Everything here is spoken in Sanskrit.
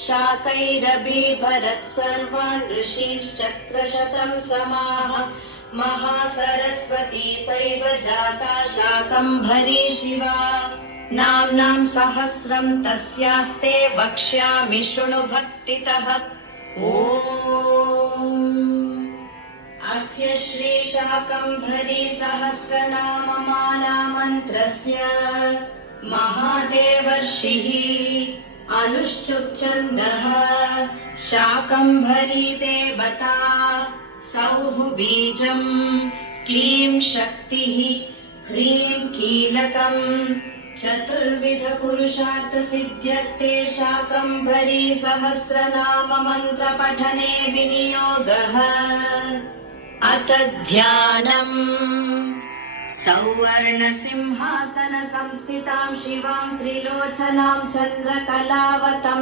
शाकैरबिभरत् सर्वान् ऋषीश्चक्रशतं समाः महासरस्वती सैव जाता शाकम्भरी शिवा नाम्नां सहस्रं तस्यास्ते वक्ष्यामि शृणु भक्तितः अस्य श्री शाकम्भरी सहस्रनाममाला मन्त्रस्य महादेवर्षिः अनुष्ठुप् छन्दः शाकम्भरी देवता सौः बीजम् क्लीं शक्तिः ह्रीं कीलकम् चतुर्विध पुरुषार्थ सिद्ध्यर्थे शाकम्भरी सहस्रनाम मन्त्र पठने विनियोगः अथ ध्यानम् सौवर्ण सिंहासन संस्थितां शिवां त्रिलोचनां चन्द्रकलावतम्